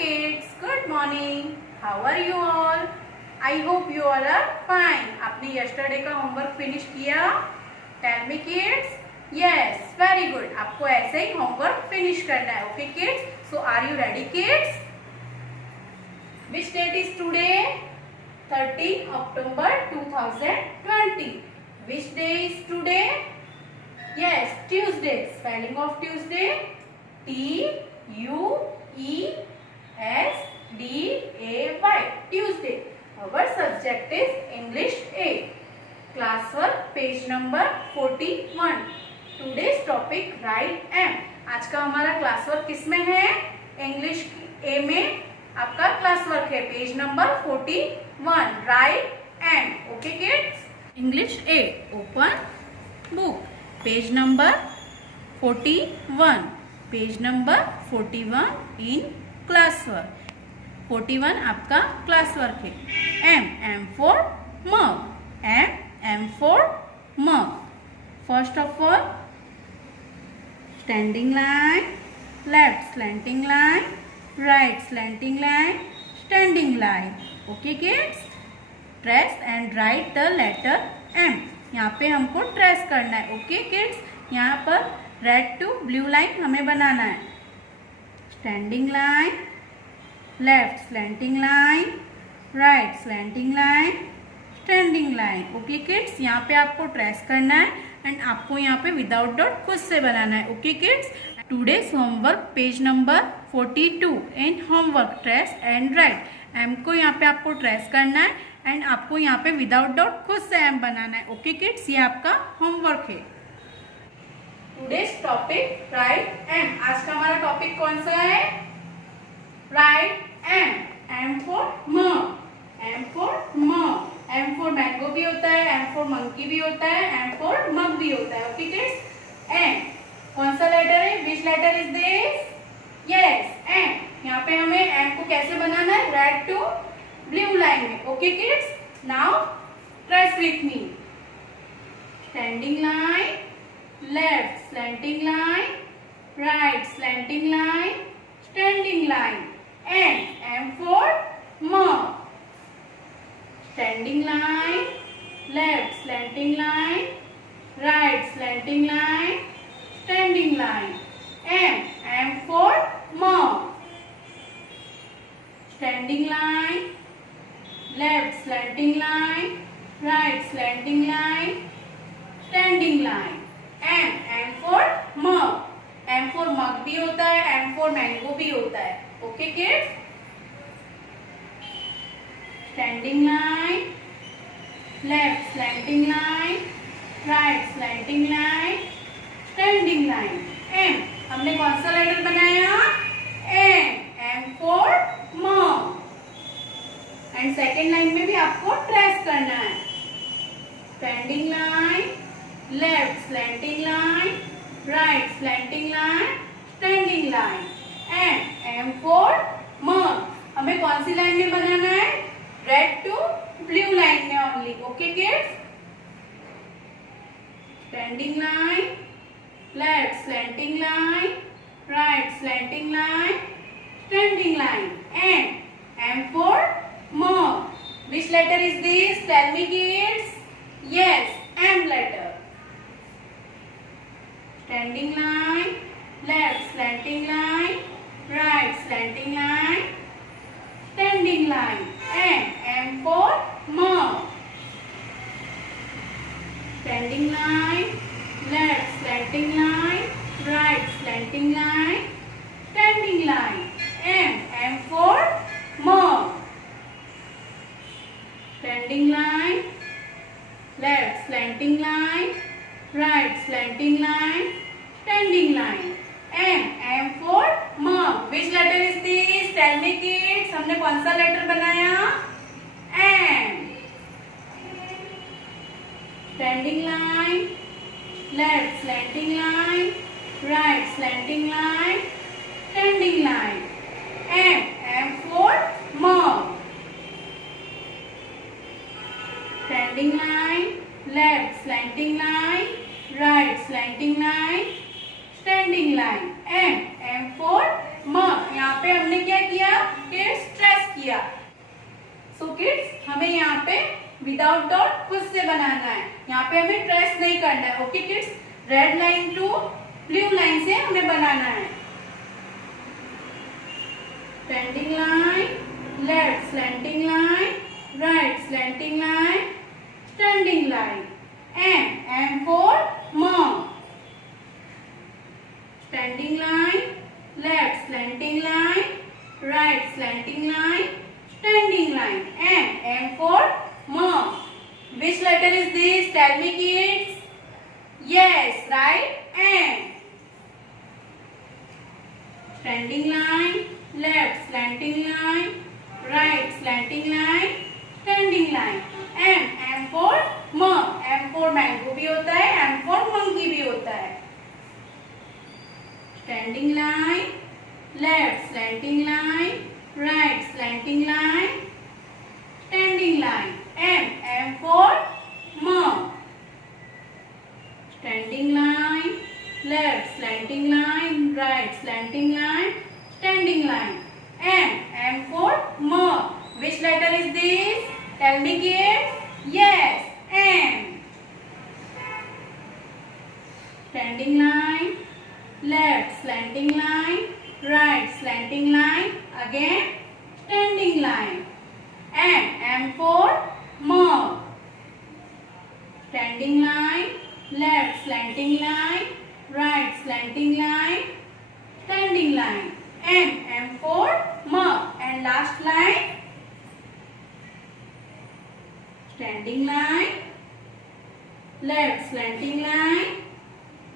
kids, good morning. How are you all? I hope you all are fine. आपने yesterday का homework finish किया? Tell me kids. Yes, very good. आपको ऐसे ही homework finish करना है. Okay kids? So are you ready kids? Which date is today? 13 October 2020. Which day is today? Yes, Tuesday. Spelling of Tuesday? Tuesday. Tuesday. Our subject is English 8. Class work page number 41. Today's topic write M. आज का हमारा class work किसमें है? English A में आपका class work है page number 41. Write M. Okay kids? English A. Open book. Page number 41. Page number 41 in class work. 41 आपका class work है. M for mug. M for mug. First of all standing line, left slanting line, right slanting line, standing line. Okay kids? Trace and write the letter M. यहाँ पे हमको trace करना है. Okay kids? यहाँ पर red to blue line हमें बनाना है. Standing line, left slanting line, right slanting line, standing line. Okay kids? यहाँ पे आपको ट्रेस करना है एंड आपको यहाँ पे विदाउट डॉट खुद से बनाना है. Okay kids? Today's homework page number 42 in homework trace and write. M को यहाँ पे आपको ट्रेस करना है एंड आपको यहाँ पे विदाउट डॉट खुद से एम बनाना है. Okay kids? ये आपका होमवर्क है. Today's topic write M. आज का हमारा टॉपिक कौन सा है? Write M. एम फॉर म. एम फॉर म. एम फॉर मैंगो भी होता है, एम फॉर मंकी भी होता है, एम फॉर मग भी होता है. Okay kids? एम कौन सा लेटर है? Which letter is this? Yes, M. यहाँ पे हमें एम को कैसे बनाना है? रेड टू ब्लू लाइन में. Okay kids? Now trace with me. Standing line, left slanting line, right slanting line, standing line. M for म. Standing line, left slanting line, right slanting line, standing line. M for म. Standing line, left slanting line, right slanting line, standing line. M for mug. M for मग भी होता है, M for mango भी होता है. Okay kids? Standing line, left slanting line, right slanting line, standing line. M हमने कौन सा letter बनाया? M for mug. And second line में भी आपको ट्रेस करना है. Standing line, left slanting line, right slanting line, standing line. M for mug. हमें कौन सी लाइन में बनाना है? रेड टू ब्लू लाइन में only. Okay kids? Standing line, left slanting line, right slanting line, standing line. M for mug. Which letter is this? Tell me kids. Yes, M letter. Standing line, left slanting line, right slanting line, standing line. M for mug. Standing line, left slanting line, right slanting line, standing line. M for mug. Standing line, left slanting line, right slanting line, standing line. M for mug. Which letter is this? Tell me kids. हमने कौन सा letter बनाया? M. Standing line, left slanting line, right slanting line, standing line. M for mug. Standing line, left slanting line, right slanting line, standing line. M for mug. यहाँ पे हमने क्या किया? Without dot खुद से बनाना है, यहाँ पे हमें ट्रेस नहीं करना है। Okay kids, red line to blue line से हमें बनाना है। Standing line, left slanting line, right slanting line, standing line. M for mom. Standing line, left slanting line, right slanting line, standing line. M for mom. Which letter is this? Tell me kids. Yes, right? M. Standing line, left slanting line, right slanting line, standing line. M for mom. M for mango भी होता है, M for monkey भी होता है। Standing line, left slanting line, right slanting line, standing line. M for mom. Standing line, left slanting line, right slanting line, standing line. M for mom. Which letter is this? Tell me kids. Yes, M. Standing line, left slanting line, right slanting line, again standing line. M for mom. Standing line, left slanting line, right slanting line, standing line. M for mom. And last line, standing line, left slanting line,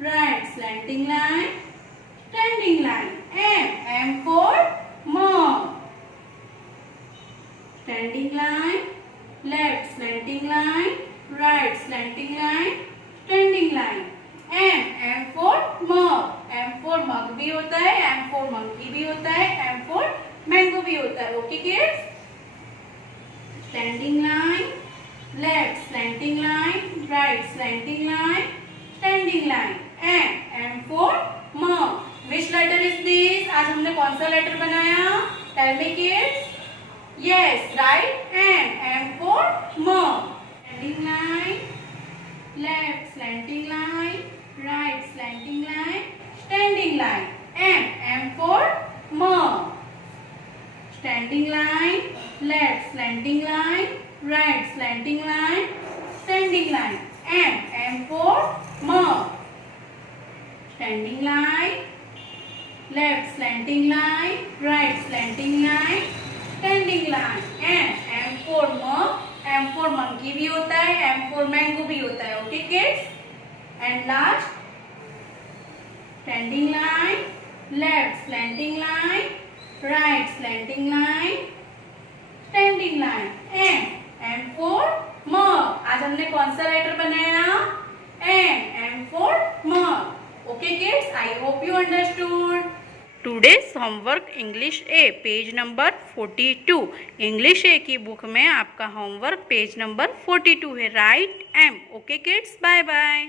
right slanting line, standing line. M for mom. Standing line, left slanting line, right slanting line, standing line. M for mom. M for mug भी होता है, M for monkey भी होता है, M for mango भी होता है। Okay kids, standing line, left slanting line, right slanting line, standing line. M for mom. Which letter is this? आज हमने कौन सा लेटर बनाया? Tell me kids. Yes, right. M for mom. Standing line, left slanting line, right slanting line, standing line. M for mom. Standing line, left slanting line, right slanting line, standing line. M for mom. Standing line, left slanting line, right slanting line, standing line. M for mom. M for monkey भी होता है, M for mango भी होता है। Okay kids, and last, standing line, left slanting line, right slanting line, standing line. M for mom. आज हमने कौन सा लेटर बनाया? M for mom. Okay kids, I hope you understood. Today's homework English A page number 42। English A की book में आपका homework page number 42 है। Write M. Okay kids, bye bye.